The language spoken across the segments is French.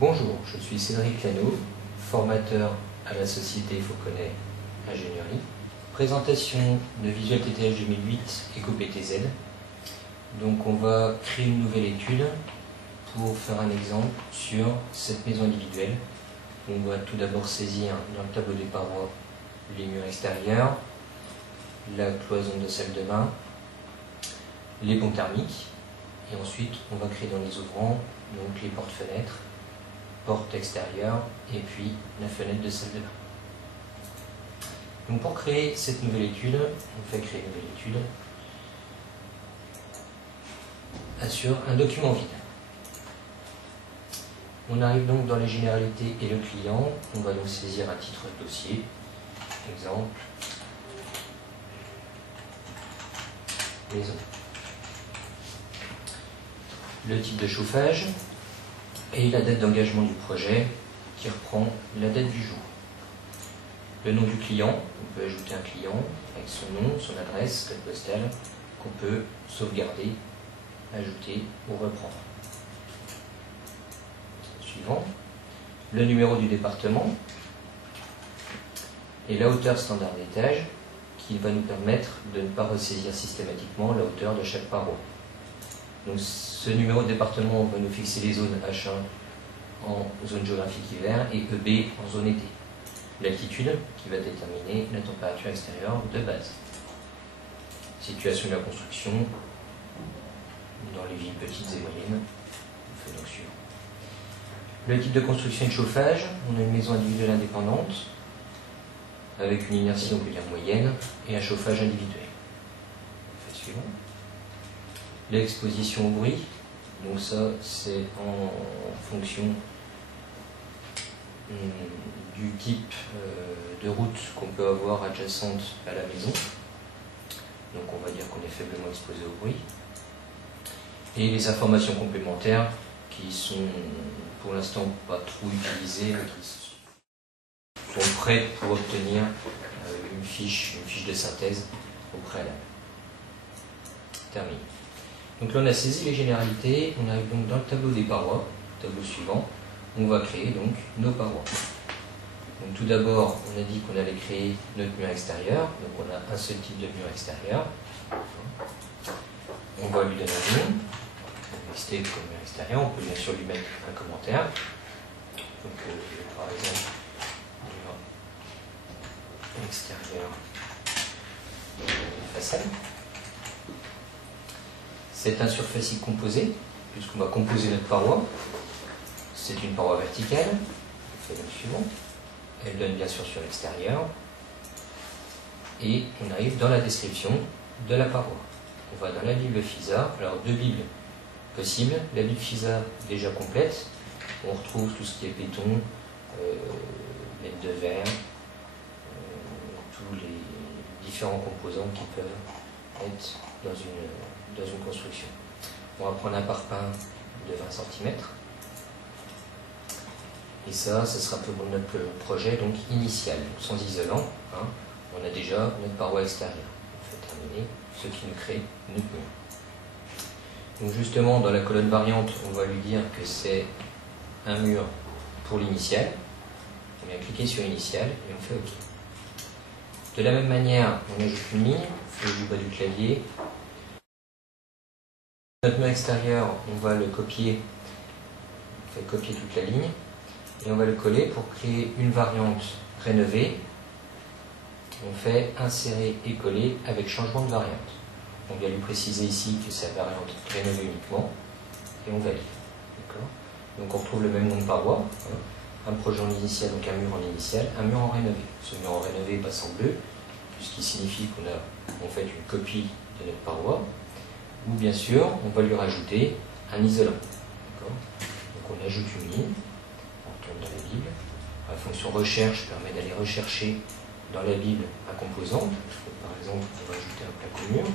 Bonjour, je suis Cédric Lano, formateur à la société Fauconnet Ingénierie. Présentation de Visual TTH 2008 EcoPTZ. Donc on va créer une nouvelle étude pour faire un exemple sur cette maison individuelle. On va tout d'abord saisir dans le tableau des parois les murs extérieurs, la cloison de salle de bain, les ponts thermiques, et ensuite on va créer dans les ouvrants donc les portes-fenêtres, porte extérieure et puis la fenêtre de salle de bain. Donc pour créer cette nouvelle étude, on fait créer une nouvelle étude sur un document vide. On arrive donc dans les généralités et le client. On va donc saisir un titre de dossier. Exemple, maison. Le type de chauffage et la date d'engagement du projet qui reprend la date du jour. Le nom du client, on peut ajouter un client avec son nom, son adresse, code postal, qu'on peut sauvegarder, ajouter ou reprendre. Suivant, le numéro du département et la hauteur standard d'étage qui va nous permettre de ne pas ressaisir systématiquement la hauteur de chaque paroi. Donc ce numéro de département va nous fixer les zones H1 en zone géographique hiver et EB en zone été. L'altitude qui va déterminer la température extérieure de base. Situation de la construction dans les villes petites et moyennes. On fait donc suivant. Le type de construction et de chauffage, on a une maison individuelle indépendante avec une inertie, on peut dire moyenne, et un chauffage individuel. On fait suivant. L'exposition au bruit, donc ça c'est en fonction du type de route qu'on peut avoir adjacente à la maison. Donc on va dire qu'on est faiblement exposé au bruit. Et les informations complémentaires qui sont pour l'instant pas trop utilisées, mais qui sont prêtes pour obtenir une fiche de synthèse au préalable. Terminé. Donc là on a saisi les généralités, on arrive donc dans le tableau des parois, tableau suivant, on va créer donc nos parois. Donc tout d'abord on a dit qu'on allait créer notre mur extérieur, donc on a un seul type de mur extérieur. On va lui donner un nom, on va lister comme mur extérieur, on peut bien sûr lui mettre un commentaire. Donc par exemple, mur extérieur façade. C'est un surfacique composé, puisqu'on va composer notre paroi. C'est une paroi verticale, on fait le suivant. Elle donne bien sûr sur l'extérieur. Et on arrive dans la description de la paroi. On va dans la Bible FISA. Alors deux Bibles possibles. La Bible FISA déjà complète. On retrouve tout ce qui est béton, lettres de verre, tous les différents composants qui peuvent être dans une construction. On va prendre un parpaing de 20 cm. Et ça sera pour notre projet donc initial, sans isolant. Hein. On a déjà notre paroi extérieure. On fait terminer ce qui nous crée notre mur. Donc justement, dans la colonne variante, on va lui dire que c'est un mur pour l'initial. On vient cliquer sur initial et on fait OK. De la même manière, on ajoute une ligne, on fait du bas du clavier. Notre mur extérieur, on va le copier, on fait copier toute la ligne, et on va le coller pour créer une variante rénovée. On fait insérer et coller avec changement de variante. On vient lui préciser ici que c'est la variante rénovée uniquement, et on valide. Donc on retrouve le même nom de paroi, hein. Un projet en initial, donc un mur en initial, un mur en rénové. Ce mur en rénové passe en bleu, puisqu'il signifie qu'on a en fait une copie de notre paroi. Ou bien sûr, on va lui rajouter un isolant. Donc on ajoute une ligne, on tourne dans la Bible. La fonction recherche permet d'aller rechercher dans la Bible un composant. Donc, par exemple, on va ajouter un plaque au mur.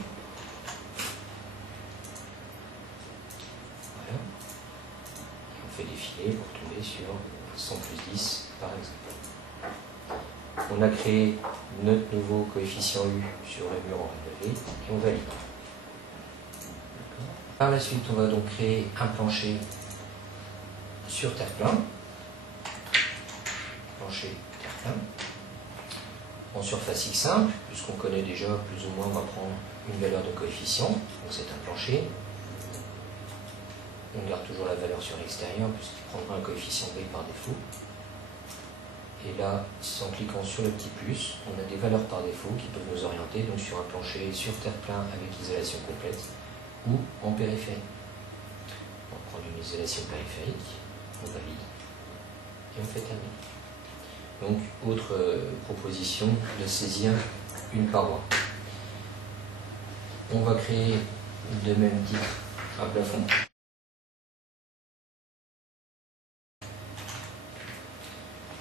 Voilà. Et on fait défiler pour tomber sur 100 plus 10 par exemple. On a créé notre nouveau coefficient U sur le mur en rénové et on valide. Par la suite, on va donc créer un plancher sur terre-plein. plancher terre-plein. En surface X simple, puisqu'on connaît déjà plus ou moins, on va prendre une valeur de coefficient, donc c'est un plancher. On garde toujours la valeur sur l'extérieur, puisqu'il prendra un coefficient B par défaut. Et là, en cliquant sur le petit plus, on a des valeurs par défaut qui peuvent nous orienter donc sur un plancher sur terre-plein avec isolation complète ou en périphérie. On va prendre une isolation périphérique, on valide et on fait terminer. Donc, autre proposition de saisir une paroi. On va créer de même type un plafond.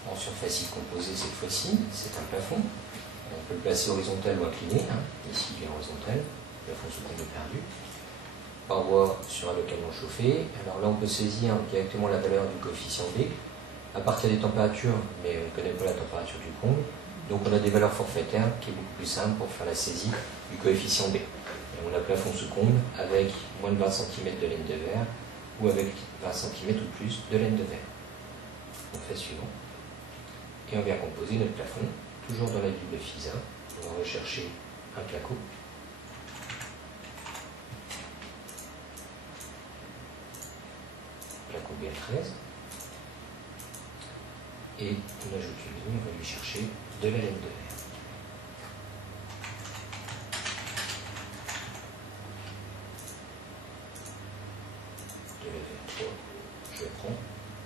En surface Y composée cette fois-ci, c'est un plafond. On peut le placer horizontal ou incliné. Ici il est horizontal, le plafond sous comble perdu. Paroi sur un localement chauffé. Alors là on peut saisir directement la valeur du coefficient B à partir des températures, mais on ne connaît pas la température du comble. Donc on a des valeurs forfaitaires qui est beaucoup plus simple pour faire la saisie du coefficient B. Et on a plafond sous comble avec moins de 20 cm de laine de verre ou avec 20 cm ou plus de laine de verre. On fait suivant. Et on vient composer notre plafond, toujours dans la Bible FISA. On va rechercher un placo. Placo BL13. Et on ajoute une ligne, on va lui chercher de la laine de verre. De la verre 3, je prends.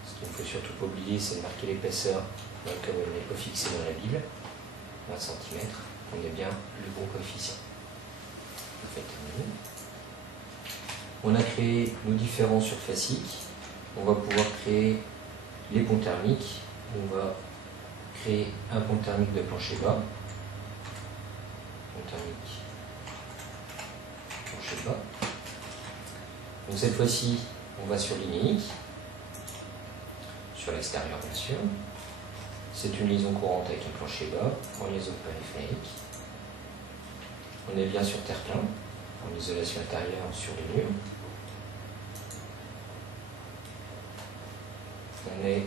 Ce qu'il ne faut surtout pas oublier, c'est de marquer l'épaisseur dans le cas où elle n'est pas fixée dans la Bible. 20 cm, on a bien le bon coefficient. On fait terminer. On a créé nos différents surfaciques. On va pouvoir créer les ponts thermiques. On va créer un pont thermique de plancher bas. Pont thermique, plancher bas. Donc cette fois-ci, on va sur ligne X. Sur l'extérieur, bien sûr. C'est une liaison courante avec un plancher bas, en liaison périphérique. On est bien sur terre-plein, en isolation intérieure sur les murs. On est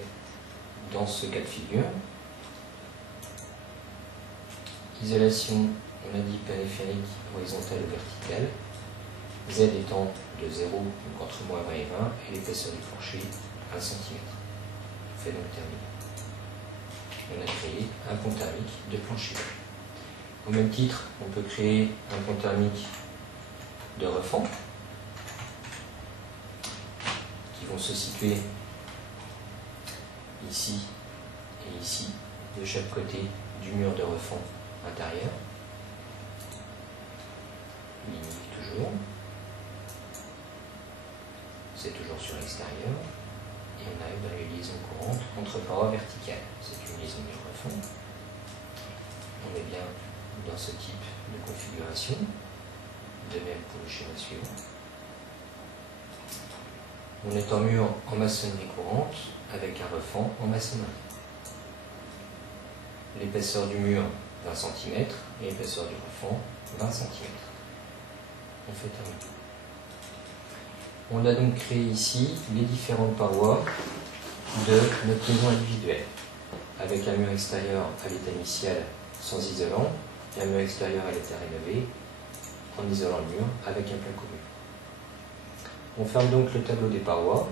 dans ce cas de figure. Isolation, on a dit périphérique, horizontale ou verticale. Z étant de 0, donc entre moins 20 et 20, et l'épaisseur du plancher, 1 cm. On fait donc terminer. On a créé un pont thermique de plancher. Au même titre, on peut créer un pont thermique de refend qui vont se situer ici et ici, de chaque côté du mur de refend intérieur. Ligne toujours. C'est toujours sur l'extérieur. Et on arrive dans les liaisons courantes entre parois verticales. C'est une liaison mur refond. On est bien dans ce type de configuration. De même pour le schéma suivant. On est en mur en maçonnerie courante avec un refend en maçonnerie. L'épaisseur du mur 20 cm et l'épaisseur du refend 20 cm. On fait terminer. On a donc créé ici les différentes parois de notre maison individuelle, avec un mur extérieur à l'état initial sans isolant, et un mur extérieur à l'état rénové, en isolant le mur avec un placo mur. On ferme donc le tableau des parois.